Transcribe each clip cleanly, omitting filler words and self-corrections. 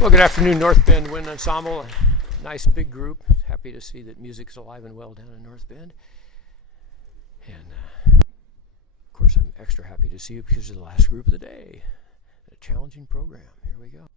Well, good afternoon, North Bend Wind Ensemble. Nice big group. Happy to see that music's alive and well down in North Bend. And of course, I'm extra happy to see you because it's the last group of the day. A challenging program. Here we go.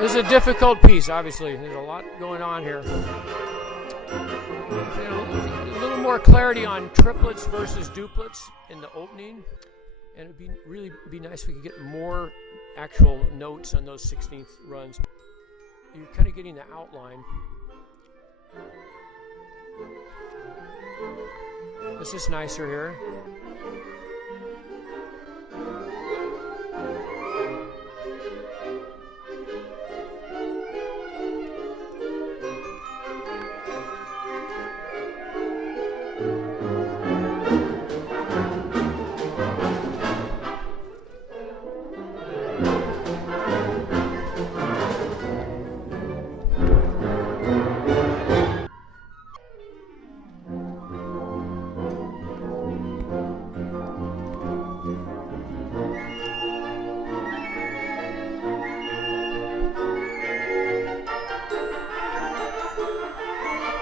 This is a difficult piece, obviously. There's a lot going on here. A little more clarity on triplets versus duplets in the opening. And it'd be really be nice if we could get more actual notes on those 16th runs. You're kind of getting the outline. This is nicer here.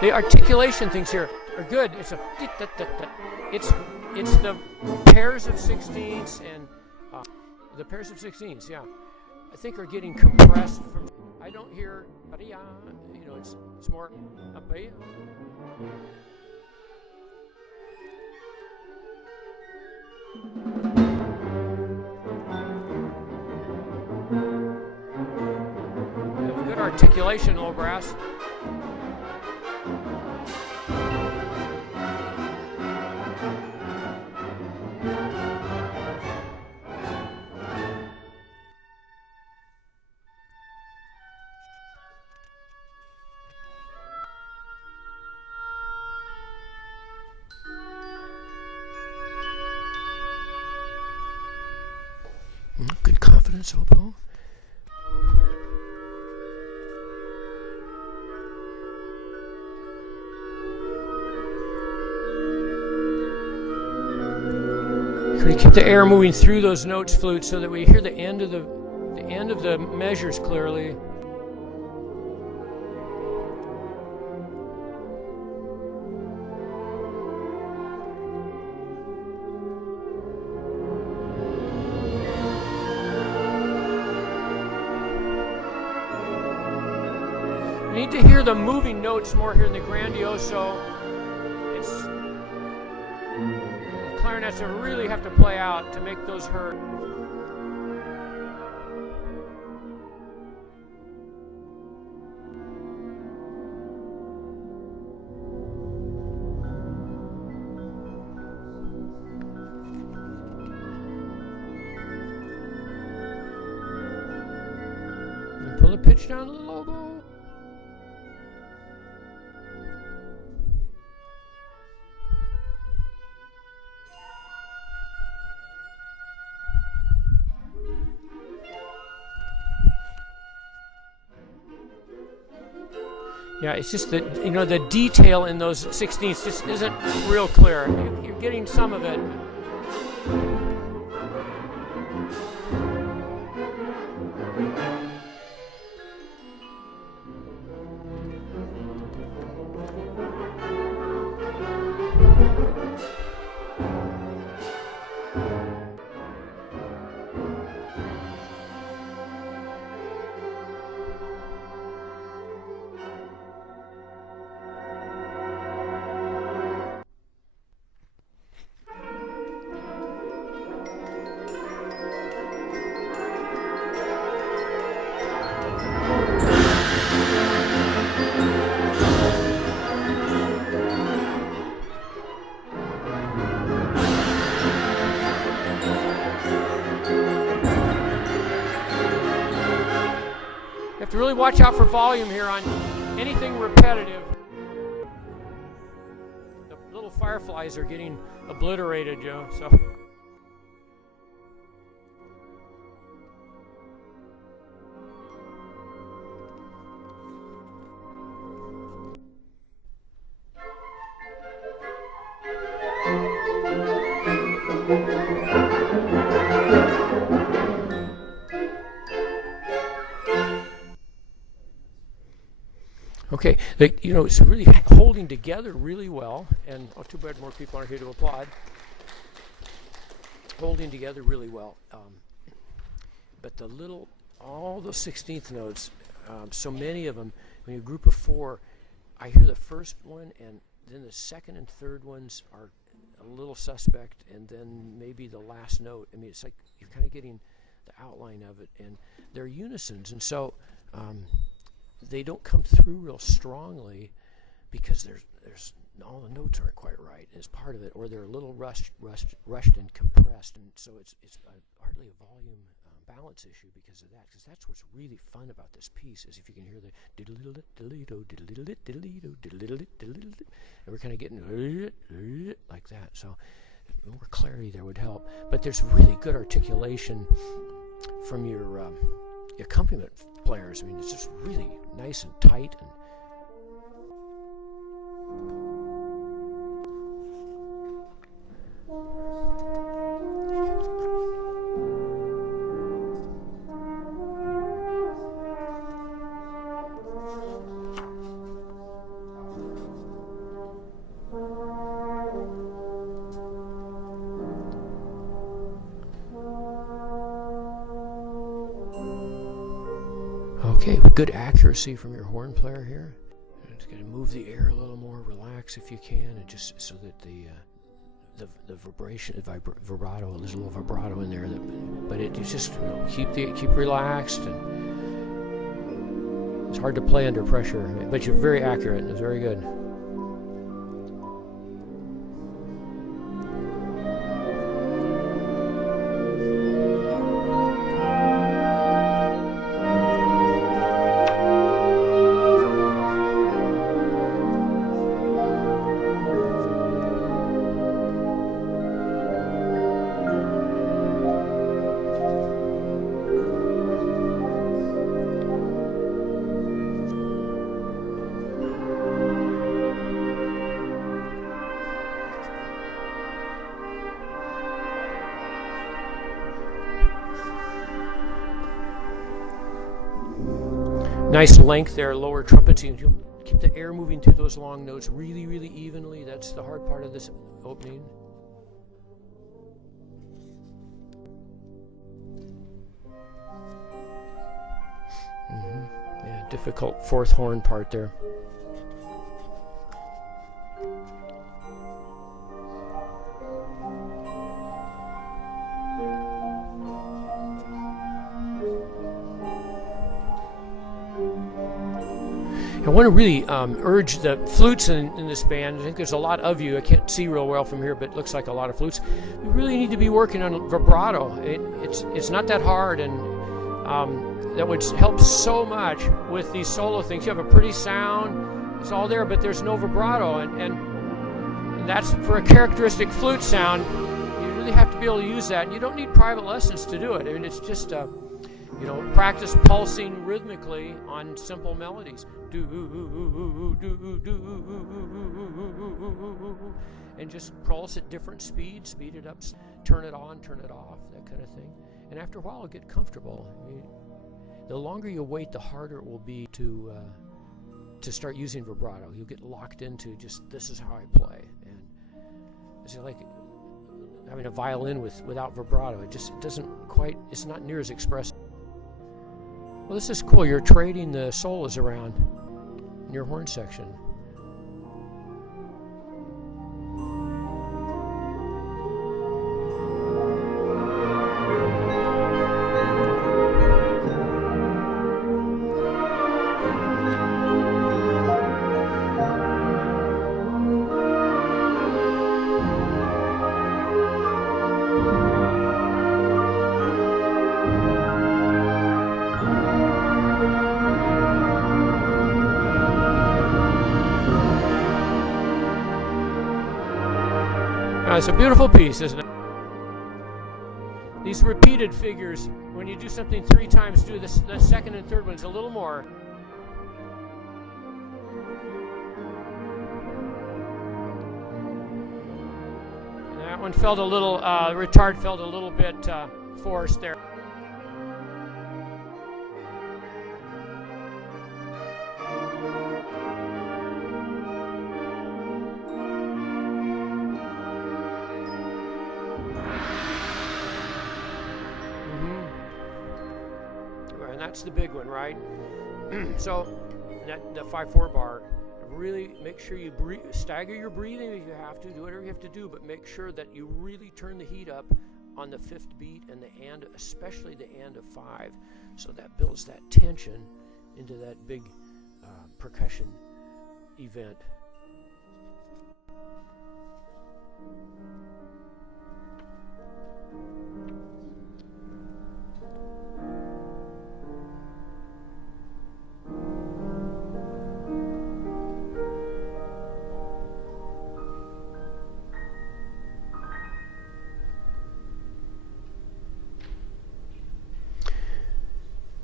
The articulation things here are good. It's it's the pairs of 16ths and the pairs of 16ths. Yeah, I think are getting compressed from. I don't hear. You know, it's more. Have a good articulation, low brass. Good confidence, oboe. Could you keep the air moving through those notes, flute, so that we hear the end of the measures clearly? We need to hear the moving notes more here in the grandioso. Clarinets really have to play out to make those hurt. And pull the pitch down a little, oboe. Yeah, it's just that, you know, the detail in those 16ths just isn't real clear. You're getting some of it. really watch out for volume here on anything repetitive. The little fireflies are getting obliterated, Joe. So. Okay, it's really holding together really well, and too bad more people aren't here to applaud. Holding together really well, but all those 16th notes, so many of them, when you group of four, I hear the first one, and then the second and third ones are a little suspect, and then maybe the last note. I mean, it's like you're kind of getting the outline of it, and they're unisons, and so they don't come through real strongly because there's all the notes aren't quite right as part of it, or they're a little rushed and compressed, and so it's hardly a volume balance issue because of that. Because that's what's really fun about this piece is if you can hear the and we're kind of getting like that. So more clarity there would help. But there's really good articulation from your accompaniment players. I mean, it's just really nice and tight and. Okay, good accuracy from your horn player here. Just going to move the air a little more, relax if you can, and just so that the vibration, vibrato, there's a little vibrato in there. But it just keep relaxed, and it's hard to play under pressure. But you're very accurate. It's very good. Nice length there, lower trumpets. You keep the air moving through those long notes really, really evenly. That's the hard part of this opening. Yeah, difficult fourth horn part there. I want to really urge the flutes in this band. I think there's a lot of you. I can't see real well from here, but it looks like a lot of flutes. You really need to be working on vibrato. It's not that hard, and that would help so much with these solo things. You have a pretty sound. It's all there, but there's no vibrato, and that's for a characteristic flute sound. You really have to be able to use that, and you don't need private lessons to do it. I mean, it's just practice pulsing rhythmically on simple melodies. And just pulse at different speeds, speed it up, turn it on, turn it off, that kind of thing. And after a while, it'll get comfortable. The longer you wait, the harder it will be to start using vibrato. You'll get locked into just, this is how I play. And it's like having a violin without vibrato. It just doesn't quite, it's not near as expressive. Well, this is cool. You're trading the solos around in your horn section. it's a beautiful piece, isn't it? These repeated figures, when you do something 3 times, do this, the second and third ones a little more. And that one felt a little, retard felt a little bit forced there. That's the big one, right? So the 5/4 bar, really make sure you breathe, stagger your breathing if you have to, do whatever you have to do, but make sure that you really turn the heat up on the 5th beat and the and, especially the and of 5, so that builds that tension into that big percussion event.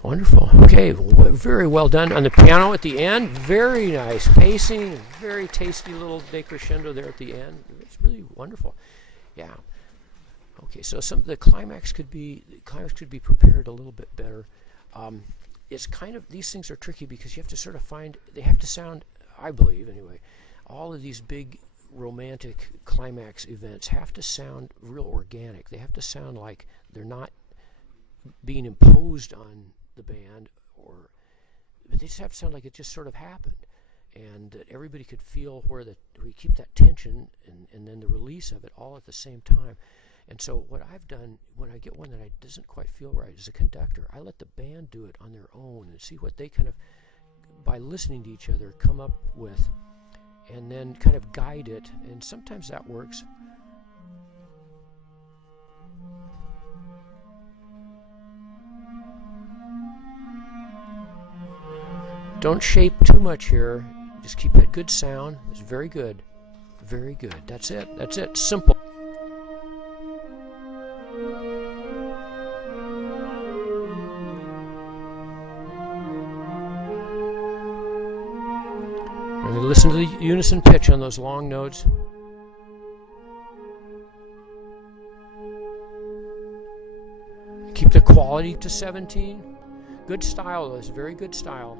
Wonderful. Okay, very well done on the piano at the end. Very nice pacing. Very tasty little decrescendo there at the end. It's really wonderful. Yeah. Okay, so the climax could be prepared a little bit better. It's kind of, these things are tricky because you have to sort of find, they have to sound, I believe anyway, all of these big romantic climax events have to sound real organic. They have to sound like they're not being imposed on the band, but they just have to sound like it just sort of happened, and that everybody could feel where we keep that tension and then the release of it all at the same time. And so what I've done when I get one that doesn't quite feel right as a conductor, I let the band do it on their own and see what they kind of, by listening to each other, come up with, and then kind of guide it, and sometimes that works. Don't shape too much here. Just keep that good sound. It's very good. Very good. That's it. That's it. Simple. And listen to the unison pitch on those long notes. Keep the quality to 17. Good style, though. It's very good style.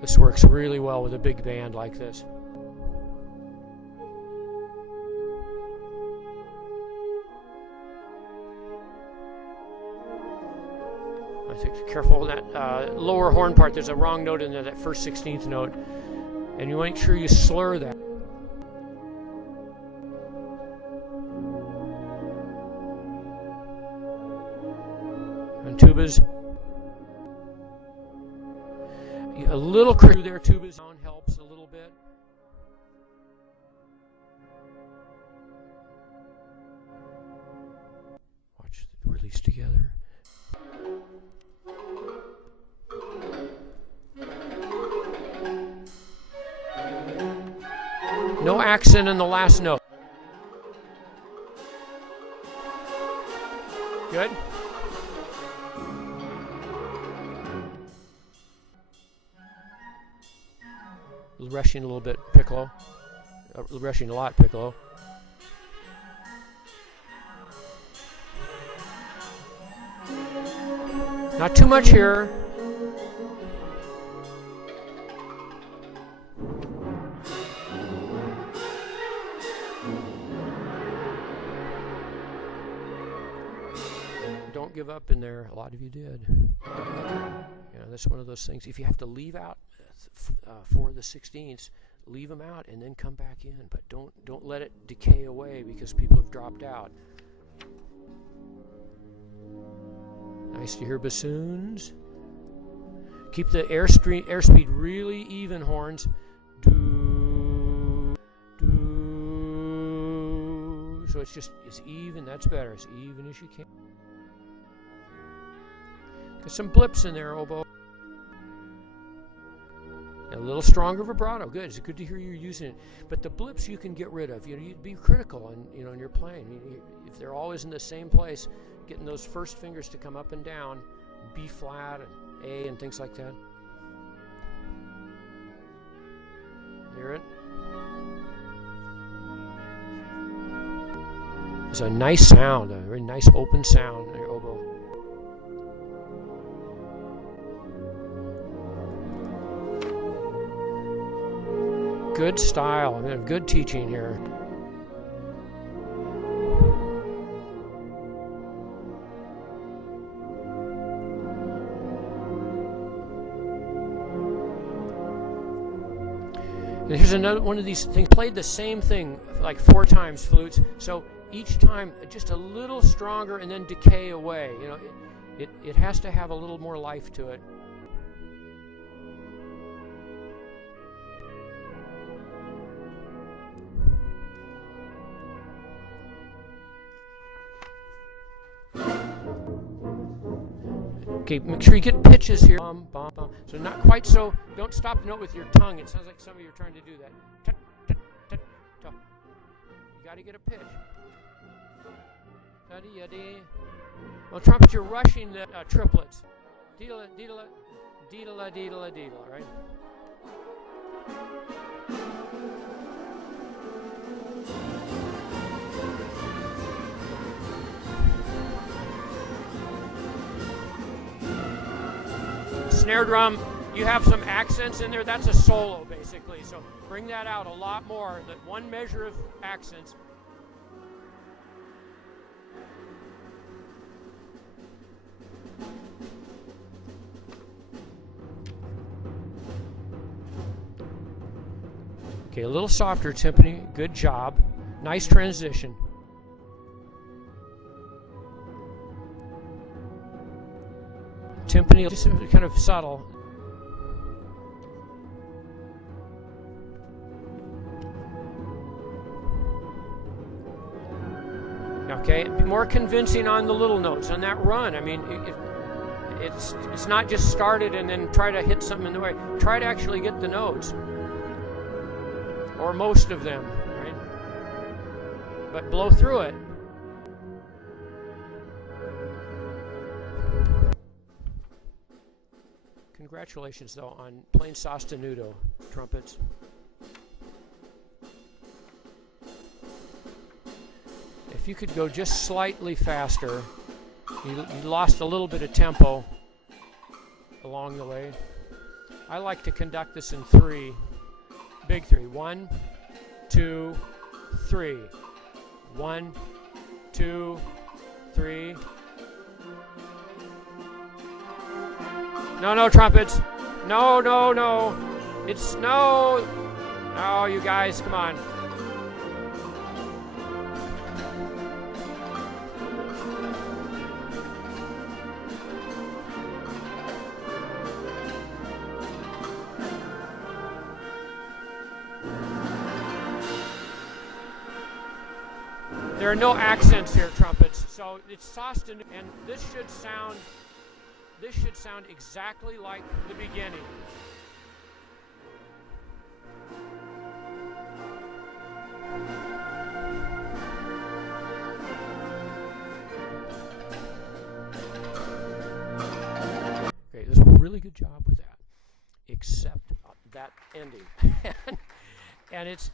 This works really well with a big band like this. I think careful that lower horn part. There's a wrong note in there, that first 16th note, and you make sure you slur that. On tubas. A little crew there, tubas on helps a little bit. Watch the release together. No accent in the last note. Good. Rushing a little bit, piccolo. Rushing a lot, piccolo. Not too much here. Don't give up in there. A lot of you did. That's one of those things. If you have to leave out for the 16ths, leave them out and then come back in. But don't let it decay away because people have dropped out. Nice to hear bassoons. Keep the airspeed really even, horns. Do, do. So it's even. That's better. As even as you can. There's some blips in there, oboe. little stronger vibrato. Good. It's good to hear you're using it. But the blips you can get rid of. You'd be critical in your playing. If they're always in the same place, getting those first fingers to come up and down, B flat and A and things like that. Hear it? It's a nice sound, a very nice open sound in your oboe. Good style, good teaching here. And here's another one of these things. Played the same thing like 4 times, flutes. So each time just a little stronger and then decay away. It has to have a little more life to it. Okay, make sure you get pitches here. Bum, bum, bum. So not quite so. Don't stop the note with your tongue. It sounds like some of you are trying to do that. Tut, tut, tut, tut. You got to get a pitch. Well, trumpets, you're rushing the triplets. Deedle, deedle, deedle, deedle, deedle, right? Snare drum, you have some accents in there. That's a solo, basically. So bring that out a lot more. That one measure of accents. Okay, a little softer timpani. Good job. Nice transition. Timpani, just kind of subtle. Okay, be more convincing on the little notes on that run. I mean, it's not just started and then try to hit something in the way. Try to actually get the notes, or most of them, right? But blow through it. Congratulations, though, on playing sostenuto trumpets. If you could go just slightly faster, you lost a little bit of tempo along the way. I like to conduct this in 3, big 3. 1, 2, 3. 1, 2, 3. No, trumpets. No. It's no. Oh, you guys, come on. There are no accents here, trumpets. So it's sostenuto, and this should sound exactly like the beginning. Okay, there's a really good job with that, except that ending. And it's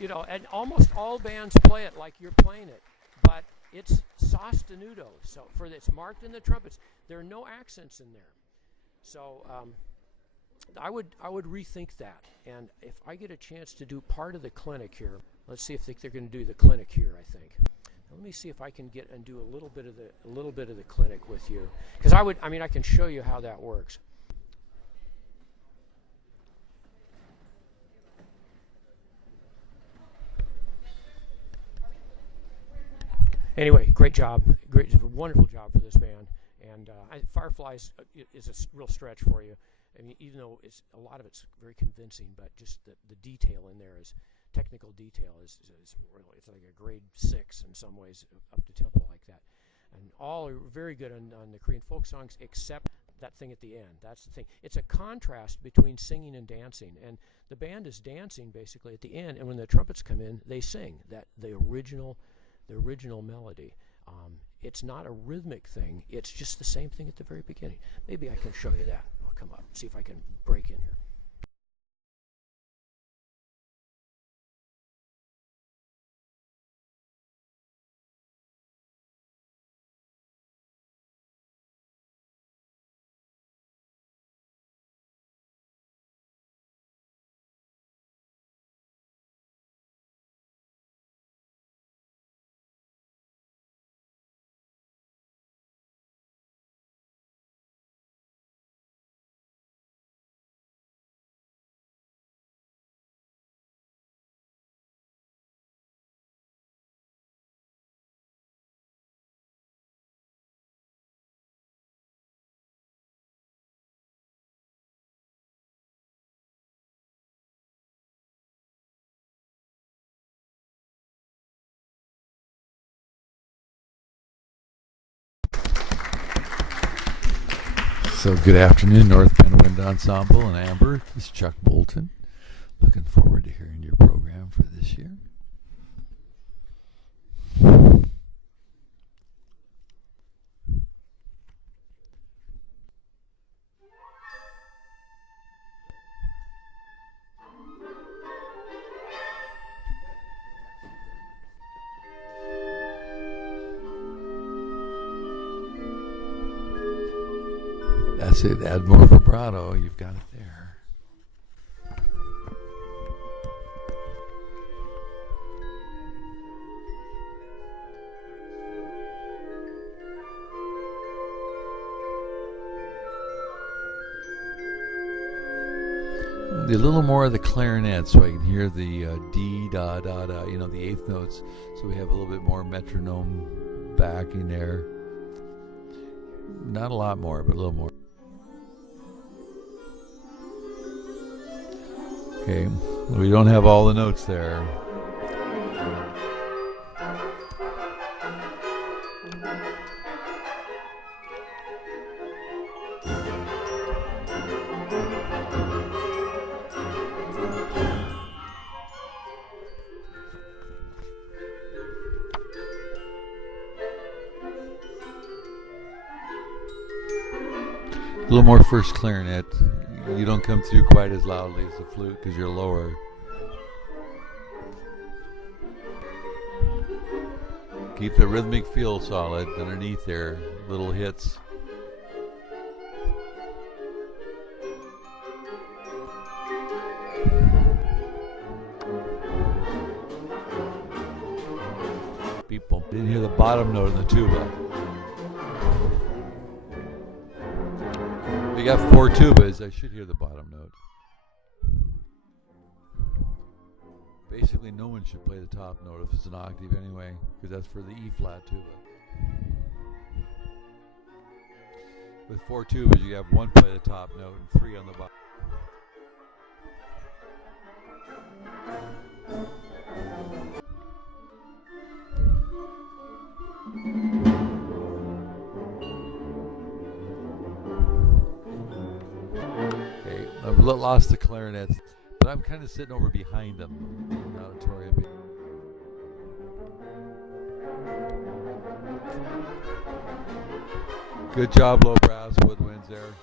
and almost all bands play it like you're playing it, but it's sostenuto. So for this, marked in the trumpets, there are no accents in there. So I would rethink that. And if I get a chance to do part of the clinic here, let's see if they're going to do the clinic here. I think. Let me see if I can get and do a little bit of the clinic with you, because I can show you how that works. Anyway, great job, wonderful job for this band, and Firefly is a real stretch for you. I mean, even though a lot of it's very convincing, but just the detail in there technical detail is really, it's like a grade 6 in some ways, up to tempo like that. And all are very good on the Korean folk songs, except that thing at the end. That's the thing. It's a contrast between singing and dancing, and the band is dancing basically at the end, and when the trumpets come in, they sing the original melody. It's not a rhythmic thing. It's just the same thing at the very beginning. Maybe I can show you that. I'll come up, see if I can break in here. So good afternoon, North Bend Wind Ensemble and Amber. This is Chuck Bolton. Looking forward to hearing your program for this year. That's it. Add more vibrato. You've got it there. A little more of the clarinet so I can hear the D, da, da, da, the eighth notes. So we have a little bit more metronome backing there. Not a lot more, but a little more. Okay, we don't have all the notes there. A little more first clarinet. You don't come through quite as loudly as the flute because you're lower. Keep the rhythmic feel solid underneath there. Little hits. People didn't hear the bottom note in the tuba. We got 4 tubas. I should hear the bottom note. Basically, no one should play the top note if it's an octave anyway, because that's for the E flat tuba. With 4 tubas, you have 1 play the top note and 3 on the bottom. I've lost the clarinets, but I'm kind of sitting over behind them in the auditorium. Good job, low brass woodwinds there.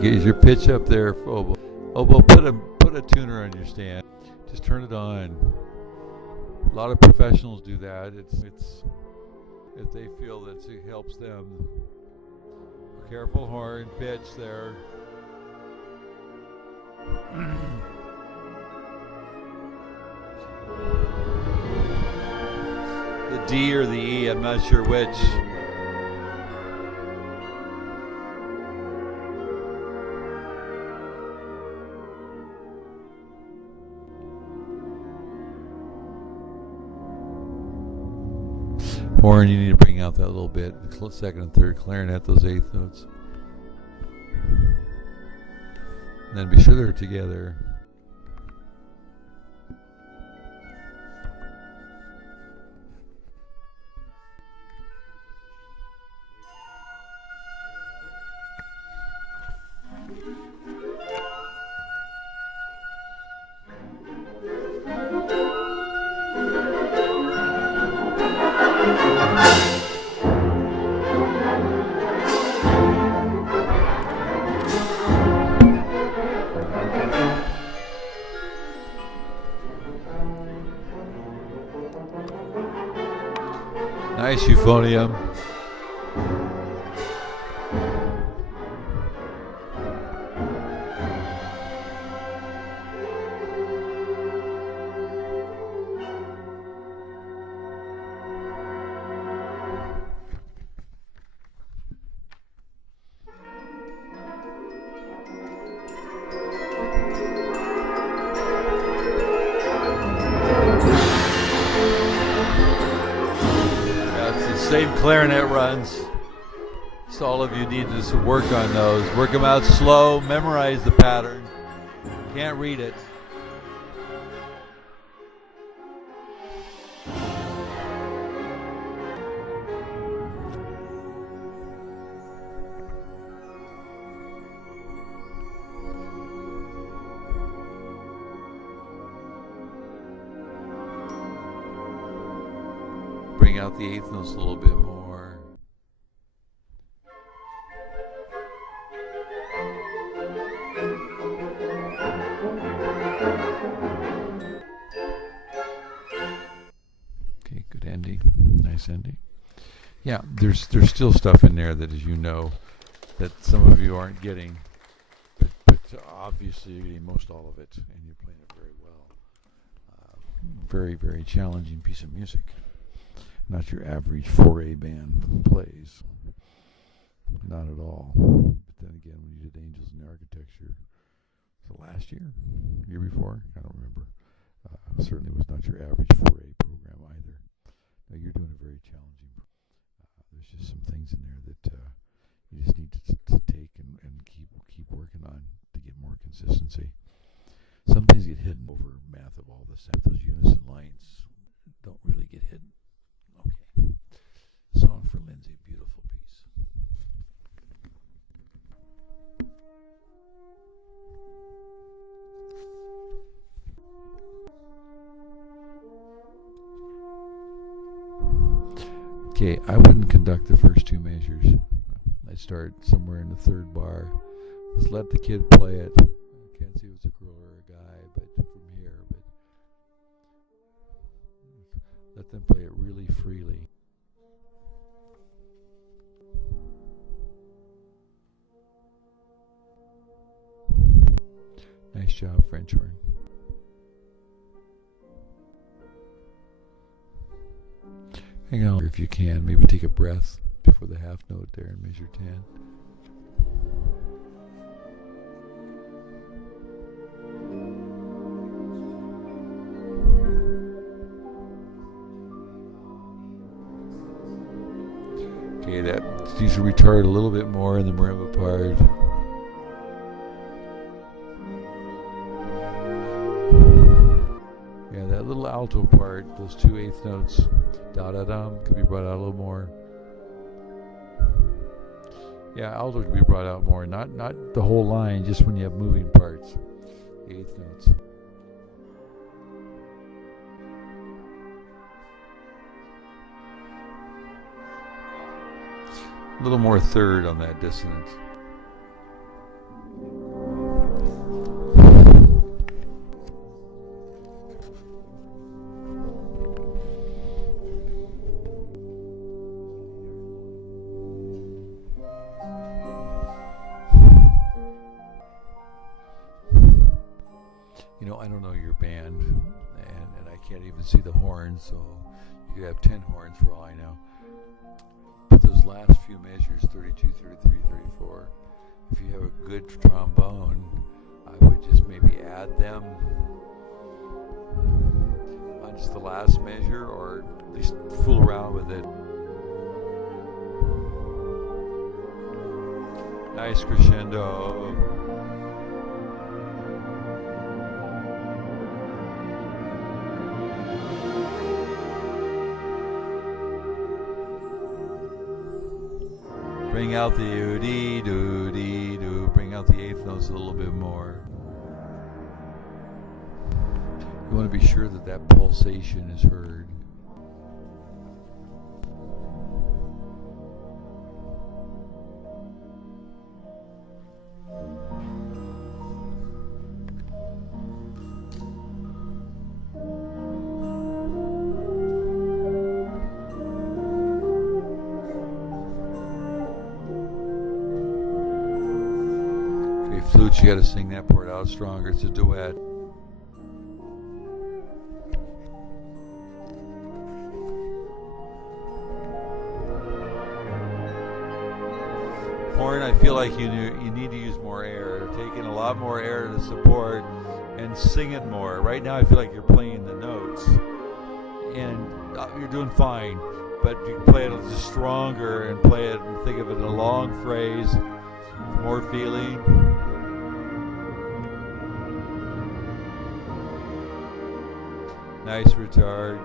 Get your pitch up there for oboe. Oboe, put a tuner on your stand. Just turn it on. A lot of professionals do that. It's if they feel that it helps them. Careful horn pitch there. The D or the E, I'm not sure which. Horn, you need to bring out that little bit. Second and third clarinet, those eighth notes. And then be sure they're together. Nice euphonium. Same clarinet runs. So all of you need to just work on those. Work them out slow, memorize the pattern. Can't read it. Bring out the eighth notes a little bit more. Okay, good ending. Nice ending. Yeah, there's still stuff in there that, as you know, that some of you aren't getting, but obviously you're getting most all of it, and you're playing it very well. Very, very challenging piece of music. Not your average 4A band plays. Not at all. But then again, when you did Angels in the Architecture, was it last year? Year before? I don't remember. Certainly was not your average 4A program either. No, you're doing a very challenging. There's just some things in there that you just need to take and keep working on to get more consistency. Some things get hidden over math of all the sound. Those unison lines don't really get hidden. Okay. Song for Lyndsay, beautiful piece. Okay, I wouldn't conduct the first two measures. I'd start somewhere in the third bar. Just let the kid play it. I can't see if it's a girl or a guy, but from here, but let them play it really freely. Nice job, French horn. Hang on if you can. Maybe take a breath before the half note there and measure 10. Okay, that needs to retard a little bit more in the marimba part. Yeah, that little alto part, those two eighth notes, da-da-dum, could be brought out a little more. Yeah, alto could be brought out more, not the whole line, just when you have moving parts, eighth notes. A little more third on that dissonance. You know, I don't know your band, and I can't even see the horn, so You have 10 horns for all I know. But those last few measures, 32, 33, 34, if you have a good trombone, I would just maybe add them on just the last measure, or at least fool around with it. Nice crescendo. Bring out the oo-dee-doo-dee-doo. Bring out the eighth notes a little bit more. You want to be sure that that pulsation is heard. Flutes, you got to sing that part out stronger. It's a duet. Horn, I feel like you need to use more air. Take in a lot more air to support and sing it more. Right now I feel like you're playing the notes and you're doing fine, but you can play it just stronger and play it and think of it in a long phrase, more feeling. Nice retard.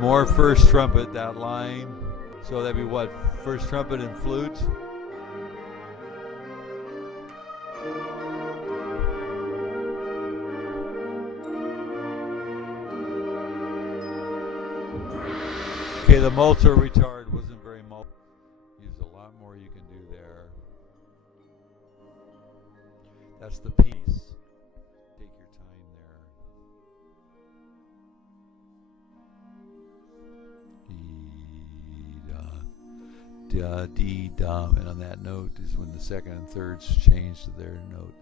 More first trumpet, that line. So that'd be what? First trumpet and flute? Okay, the multi retard wasn't very multi. There's a lot more you can do there. That's the piece. Take your time there. Dee da, dee da, and on that note is when the second and thirds change to their note.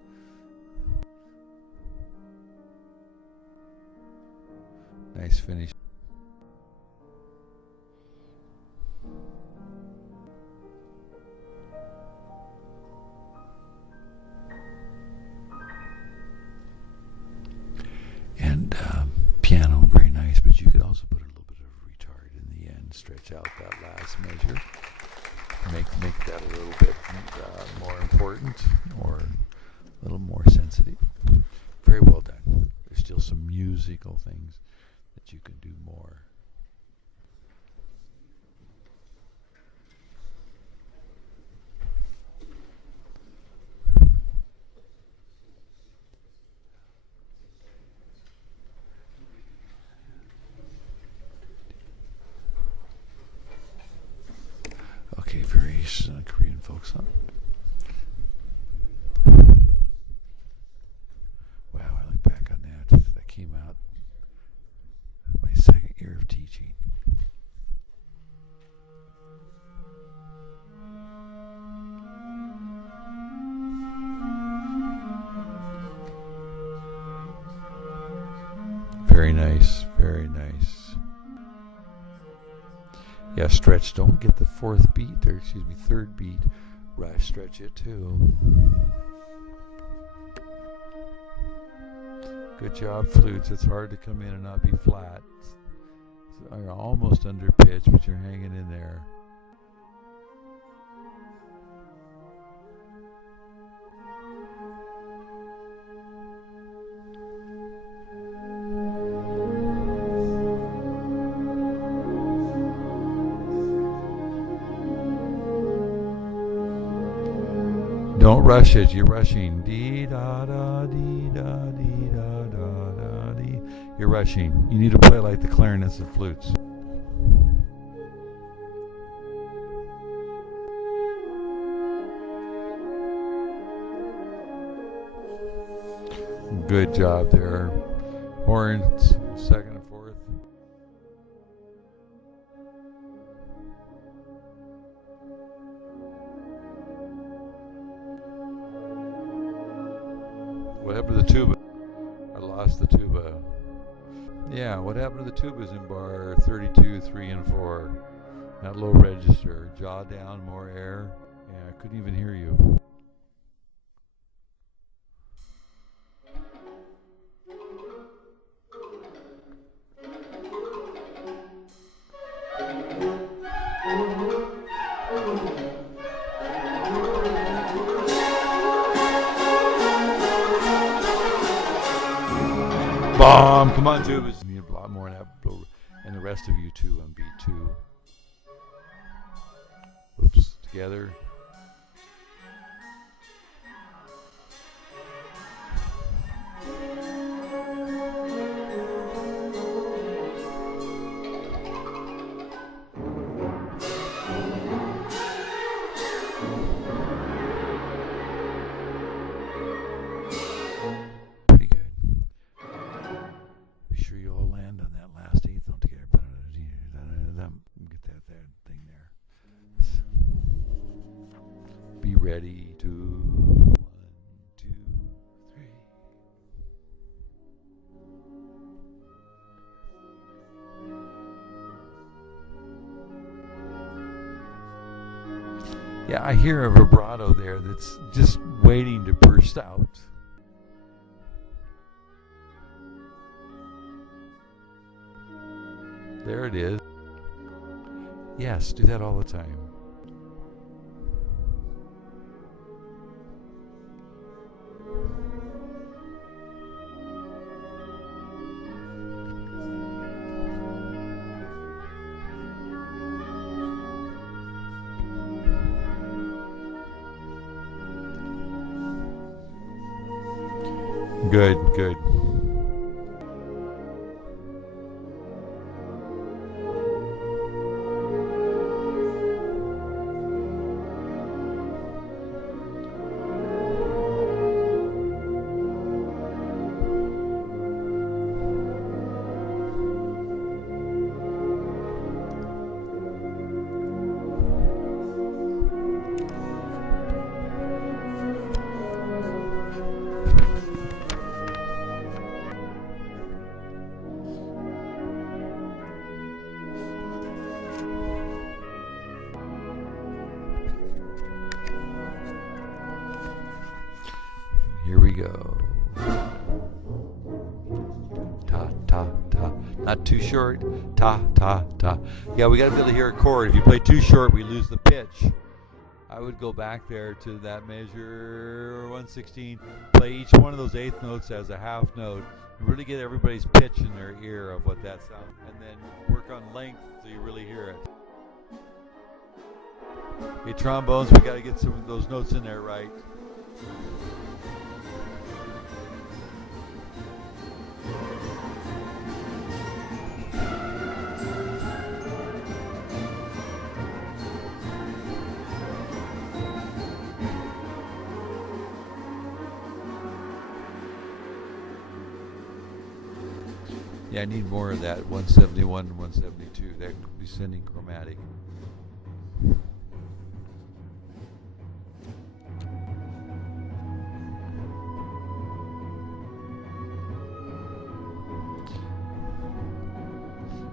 Nice finish. And piano, very nice, but you could also put a little bit of retard in the end, stretch out that last measure, make that a little bit more important or a little more sensitive. Very well done. There's still some musical things that you can do more. Okay, very Korean folk song. Wow, I look back on that. That came out my second year of teaching. Very nice, very nice. Yeah, stretch. Don't get the fourth beat, or excuse me, third beat. Right, stretch it too. Good job, flutes. It's hard to come in and not be flat. So you're almost under pitch, but you're hanging in there. Don't rush it. You're rushing. Dee da da dee da dee da da da dee. You're rushing. You need to play like the clarinets and flutes. Good job there. Horns, second and fourth. What happened to the tuba? I lost the tuba. Yeah, what happened to the tubas in bar 32, 3, and 4? That low register. Jaw down, more air. Yeah, I couldn't even hear you. Bomb! Come on, tubas. You need a lot more in that, and the rest of you too on B2. Oops, together. Ready, 2, 1, 2, 3. Yeah, I hear a vibrato there that's just waiting to burst out. There it is. Yes, do that all the time. Good, good. Here we go. Ta, ta, ta. Not too short. Ta, ta, ta. Yeah, we got to be able to hear a chord. If you play too short, we lose the pitch. I would go back there to that measure 116. Play each one of those eighth notes as a half note. Really get everybody's pitch in their ear of what that sounds. And then work on length so you really hear it. Okay, trombones, we got to get some of those notes in there right. Yeah, I need more of that 171 and 172. That could be sending chromatic.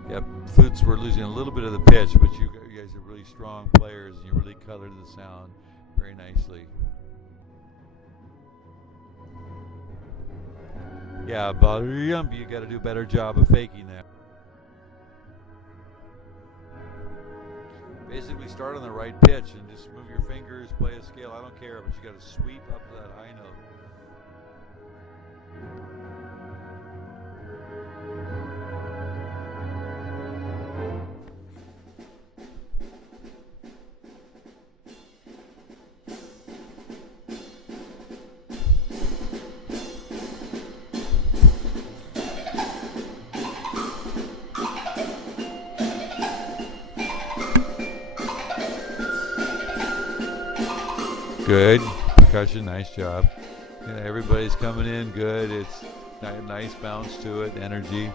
Yep, flutes were losing a little bit of the pitch, but you guys are really strong players and you really colored the sound very nicely. Yeah, but you got to do a better job of faking that. Basically, start on the right pitch and just move your fingers, play a scale. I don't care, but you got to sweep up to that high note. Good. Percussion, nice job. Yeah, everybody's coming in good. It's a nice bounce to it, energy.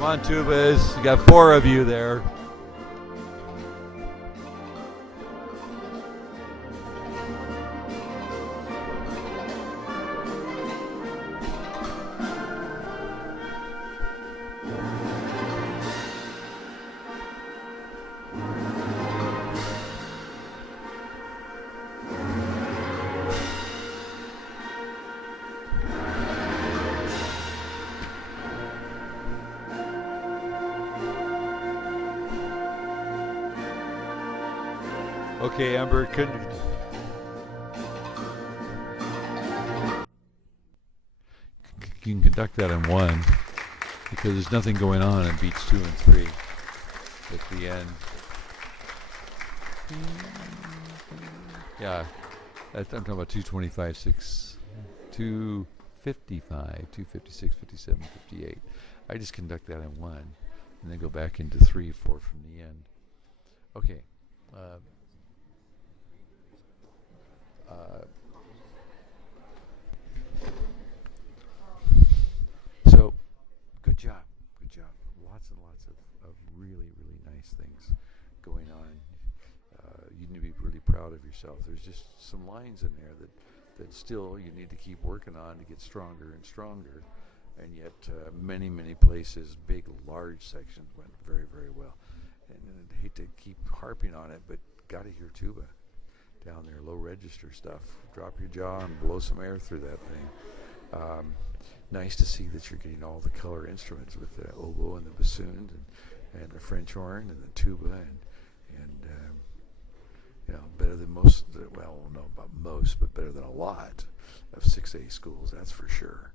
Come on, tubas. You got 4 of you there. Okay, Amber, you can conduct that in 1 because there's nothing going on in beats 2 and 3 at the end. Yeah, I'm talking about 225, 6, 255, 256, 57, 58. I just conduct that in 1 and then go back into 3, 4 from the end. Okay. So, good job. Lots and lots of really, really nice things going on. You need to be really proud of yourself. There's just some lines in there that still you need to keep working on to get stronger and stronger. And yet, many, many places, big, large sections went very, very well. And I hate to keep harping on it, but got to hear tuba down there, low register stuff. Drop your jaw and blow some air through that thing. Nice to see that you're getting all the color instruments with the oboe and the bassoon and the French horn and the tuba and you know, better than most. Well, I don't know about most, but better than a lot of 6A schools. That's for sure.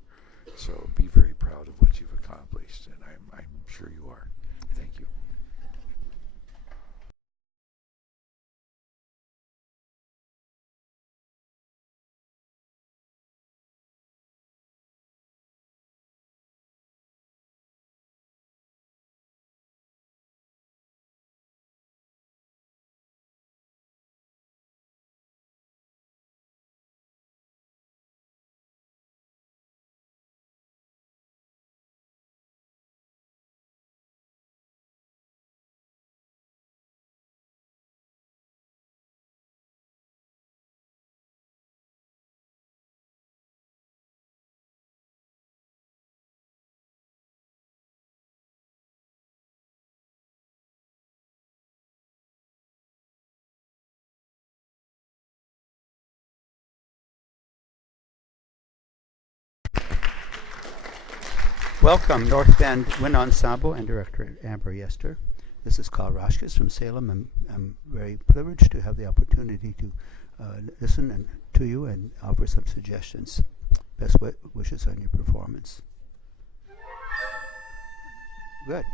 So be very proud of what you've accomplished, and I'm sure you are. Thank you. Welcome, North Bend Wind Ensemble and Director Amber Yester. This is Karl Raschkes from Salem. I'm very privileged to have the opportunity to listen to you and offer some suggestions. Best wishes on your performance. Good.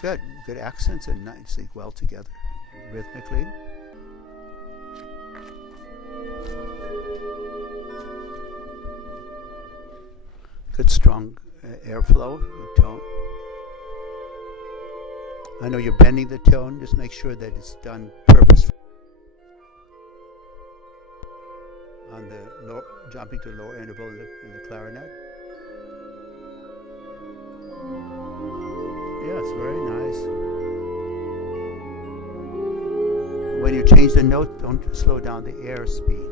Good accents and nicely well together rhythmically. Good strong airflow, tone. I know you're bending the tone, just make sure that it's done purposefully. On the jumping to lower interval in the clarinet. Yes, very nice. When you change the note, don't slow down the air speed.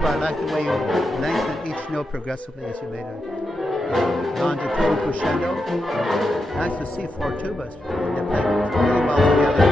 I like the way you lengthen each note progressively as you made a longitudinal crescendo. Nice to see 4 tubas. They play really well together.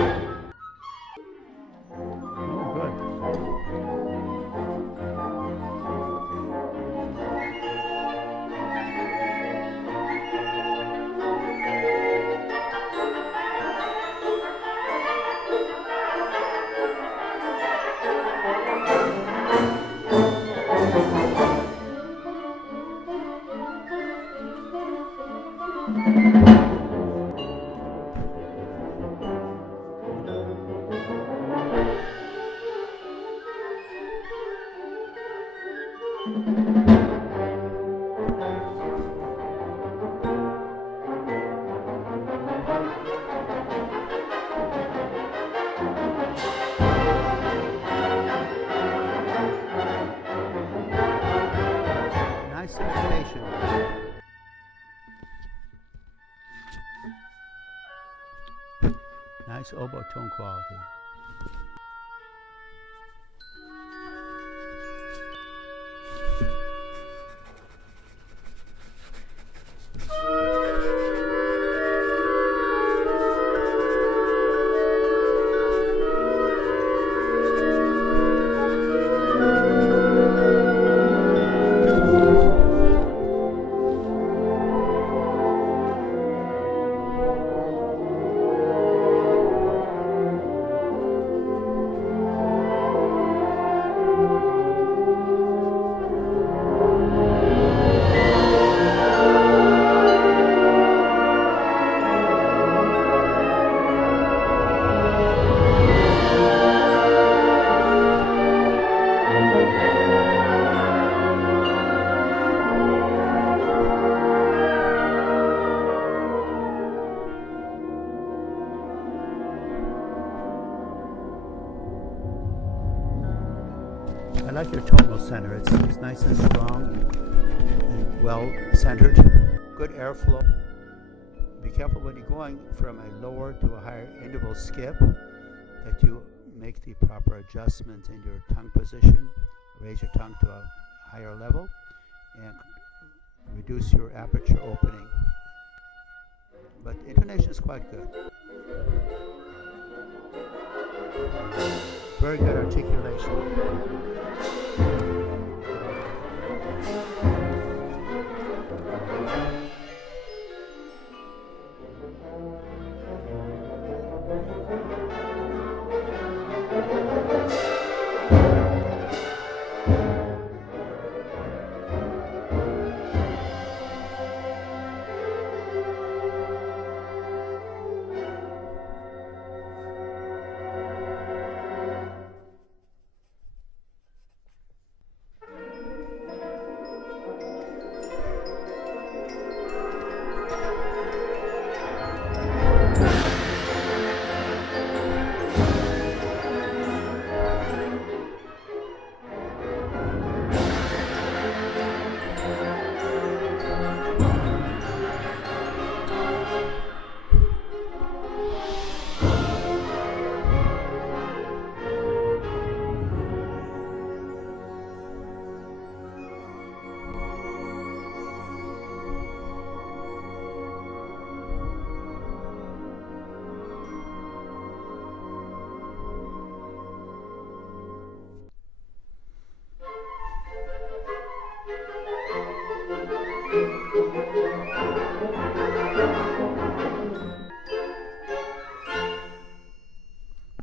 Nice oboe tone quality. I like your tonal center. It's nice and strong and well centered. Good airflow. Be careful when you're going from a lower to a higher interval skip that you make the proper adjustments in your tongue position. Raise your tongue to a higher level and reduce your aperture opening. But intonation is quite good. Very good articulation.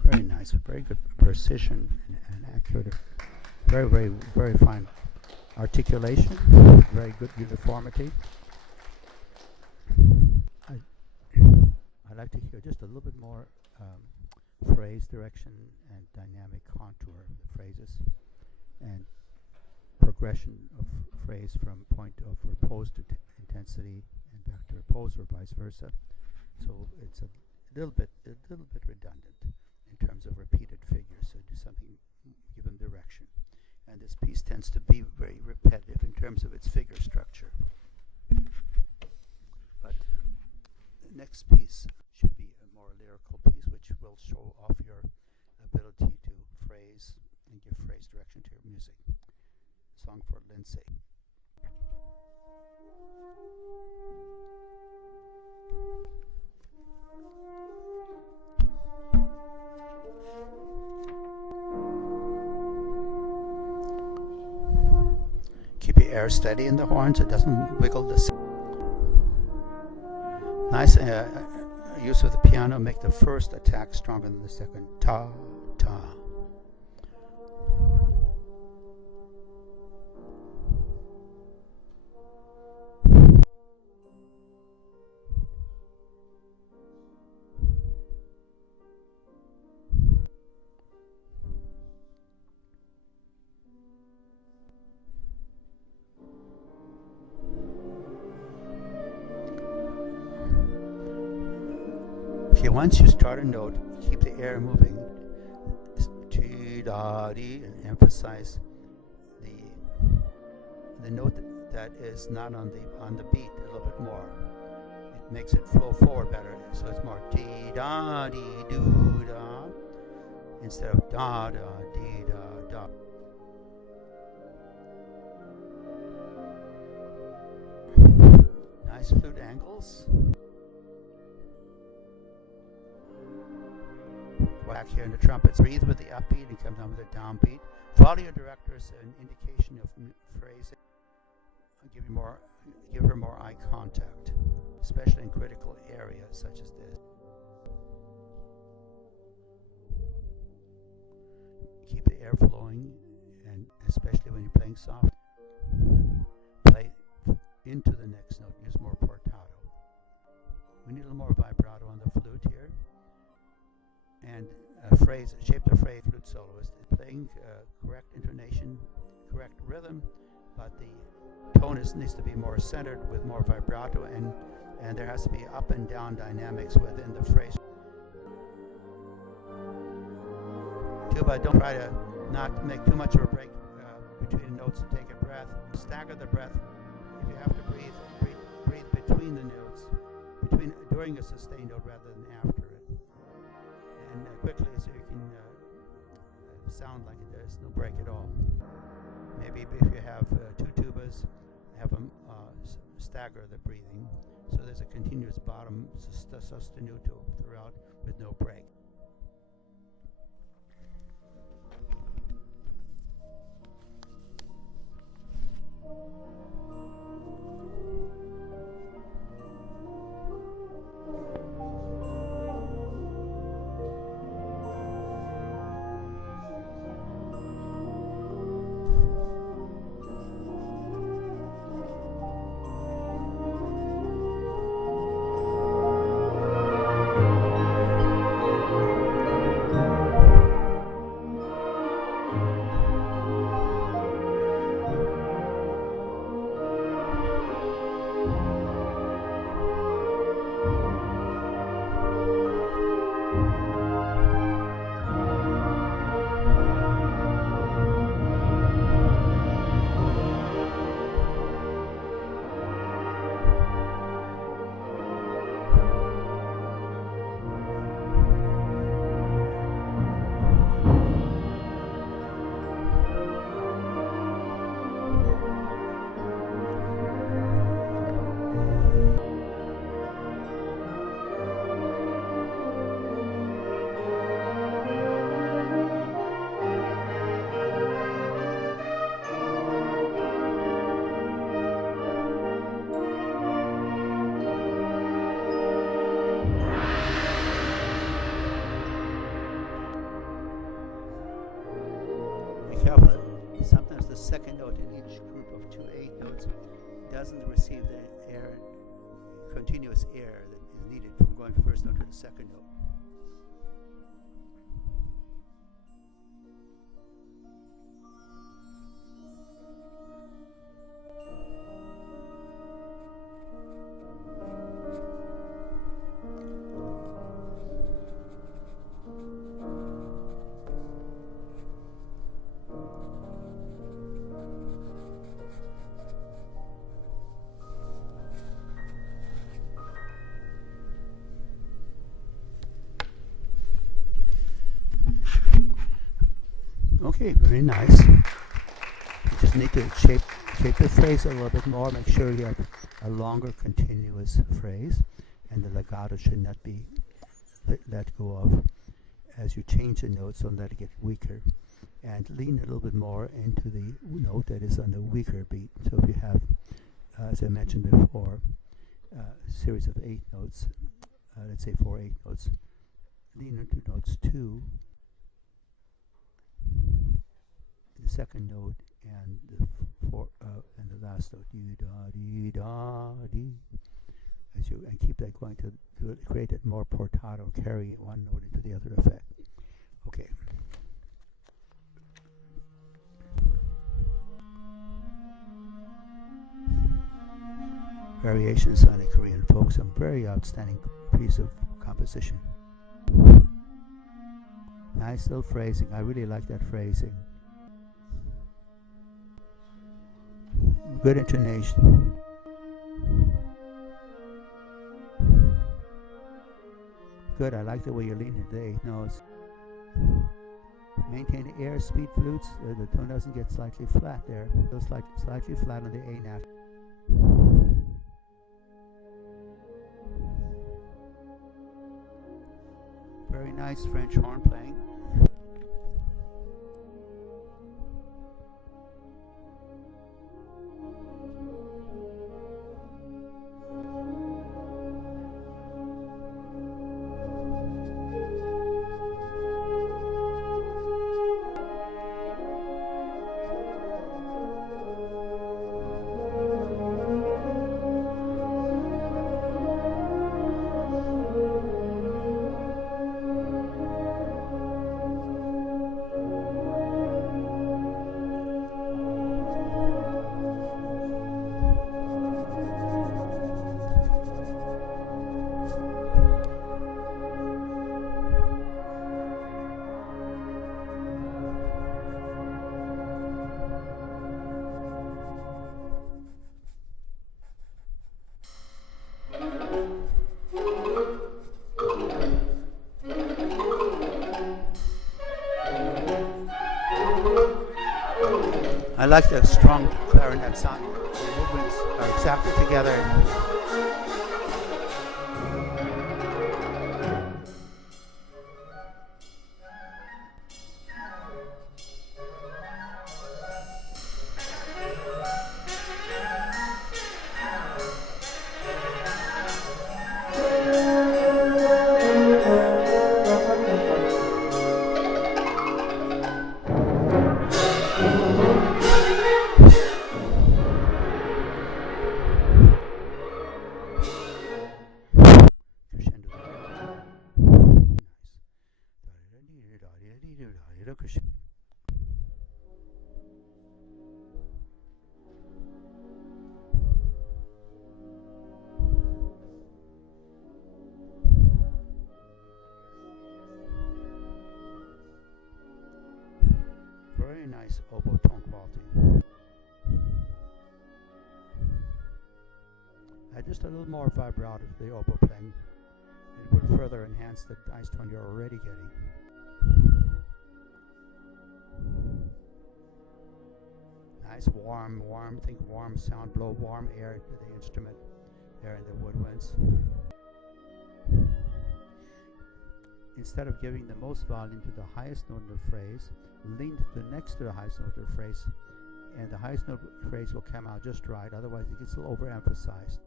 Very nice, very good precision and accurate. Very fine articulation. Very good uniformity. I'd like to hear just a little bit more phrase direction and dynamic contour of the phrases and progression of phrase from point of repose to intensity and back to repose or vice versa. So it's a little bit redundant in terms of repeated figures. So do something, give them direction. And this piece tends to be very repetitive in terms of its figure structure. But the next piece should be a more lyrical piece, which will show off your ability to phrase and give phrase direction to your music. Song for Lyndsay. Keep your air steady in the horns, it doesn't wiggle this. Nice use of the piano, make the first attack stronger than the second. Ta, ta. Okay, once you start a note, keep the air moving. Ti-da-di, and emphasize the note that is not on the beat a little bit more. It makes it flow forward better. So it's more dee da dee doo da instead of da da dee da da. Nice flute angles. Back here in the trumpets, breathe with the upbeat and come down with the downbeat. Follow your director's an indication of phrasing. Give her more eye contact, especially in critical areas such as this. Keep the air flowing, and especially when you're playing soft, play into the next note. Use more portato. We need a little more vibrato on the flute here. And shape the phrase flute soloist. Playing correct intonation, correct rhythm, but the tone needs to be more centered with more vibrato, and there has to be up and down dynamics within the phrase. Tuba, don't try to not make too much of a break between the notes to take a breath. Stagger the breath. If you have to breathe between the notes, during a sustained note rather than after it. And quickly so you can sound like there's no break at all. Maybe if you have two tubas, have them stagger the breathing so there's a continuous bottom sostenuto throughout with no break. Sometimes the second note in each group of 2 8 notes doesn't receive the continuous air that is needed from going first note to the second note. Okay, very nice. You just need to shape the phrase a little bit more. Make sure you have a longer continuous phrase, and the legato should not be let go of as you change the notes so that it gets weaker. And lean a little bit more into the note that is on the weaker beat. So if you have, as I mentioned before, a series of 8 notes, let's say 4 8 notes, lean into notes 2, the second note, and the last note, dee da dee da dee, and keep that going to create it more portato, carry one note into the other effect. Okay. Variations on a Korean folk song, very outstanding piece of composition. Nice little phrasing. I really like that phrasing. Good intonation. Good. I like the way you're leaning today. No, it's maintain the air speed flutes. The tone doesn't get slightly flat there. Feels like slightly flat on the A nat. Very nice French horn playing. I like the strong clarinet sound. The movements are exactly together. Very nice oboe tone quality. Just a little more vibrato to the oboe playing. It would further enhance the nice tone you're already getting. Nice warm sound, blow warm air to the instrument there in the woodwinds. Instead of giving the most volume to the highest note of the phrase, lean to the next to the highest note of the phrase, and the highest note of the phrase will come out just right, otherwise it gets a little overemphasized.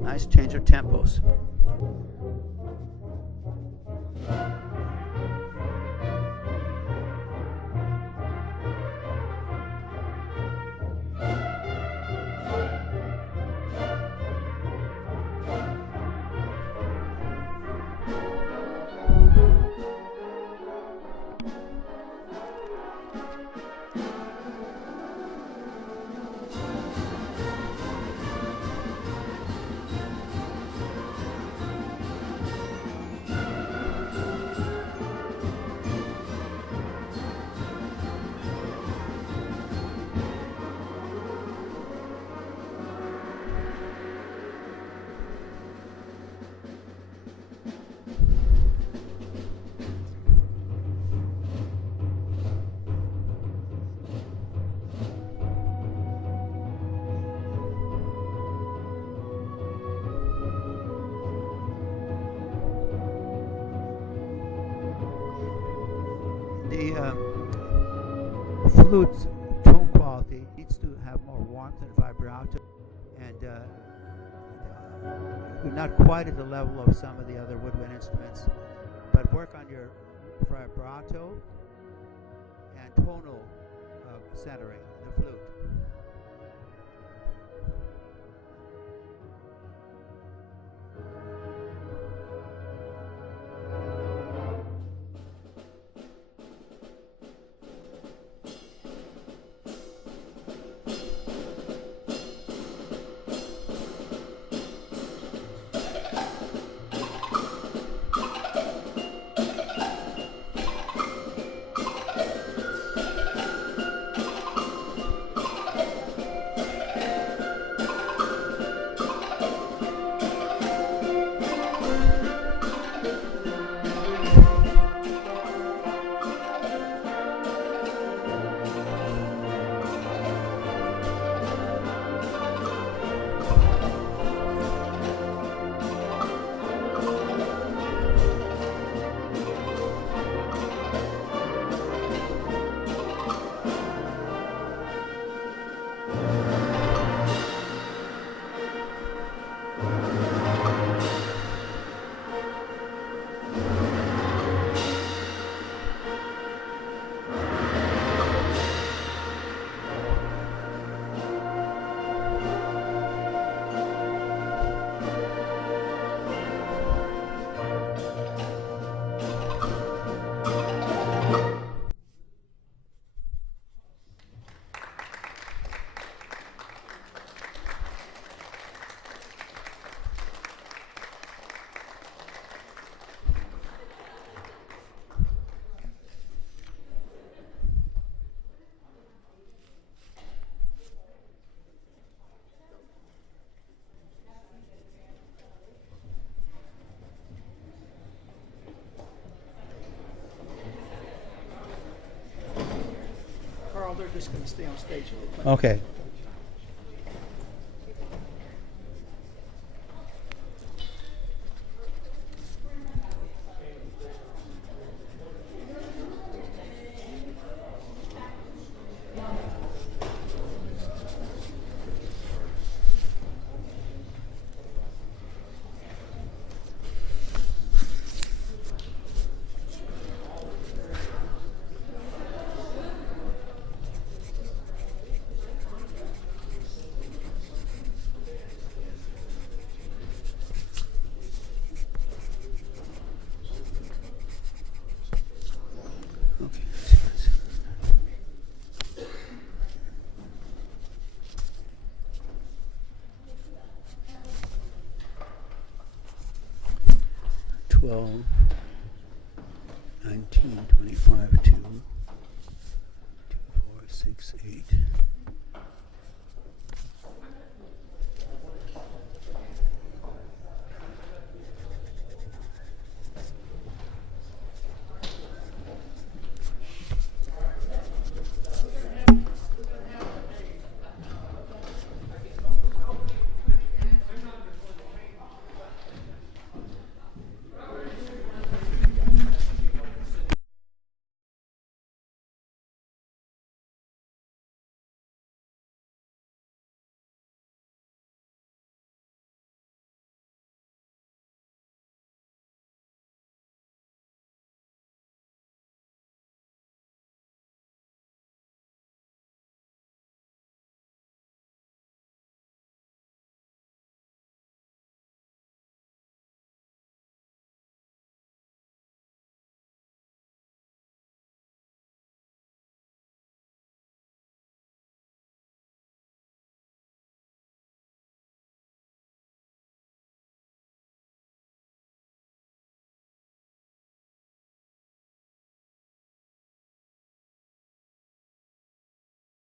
Nice change of tempos. The flute's tone quality needs to have more warmth and vibrato, and We're not quite at the level of some of the other woodwind instruments, but work on your vibrato and tonal centering, the flute. They're just going to stay on stage a little bit. Okay. Okay. 12, 19, 25, 2, 2, 4, 6, 8.